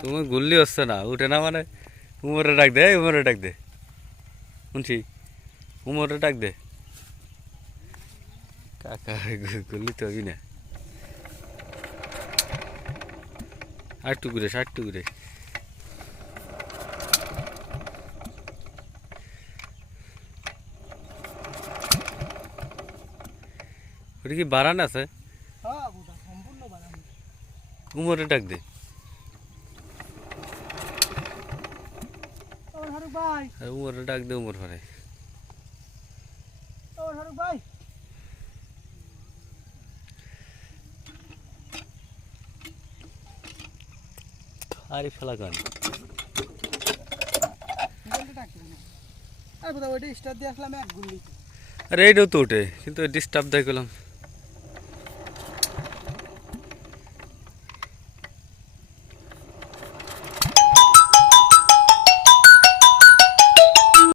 তুমি গুল্লি হচ্ছে না, উঠে না মানে উমরে ডাক দে, উমরে ডাক দে, শুনছি উমরে ডাক দে। কাকা গুল্লি তো হবি না। আরেকটু ঘুরে, আরেকটু ঘুরে। ওটা কি বারান আছে? উমরে ডাক দে। উমরে ডাক দে, উমর ভরে। আরে ফেলা গান। আরে এইটাও তো ওঠে, কিন্তু ডিস্টার্ব দেয় করলাম।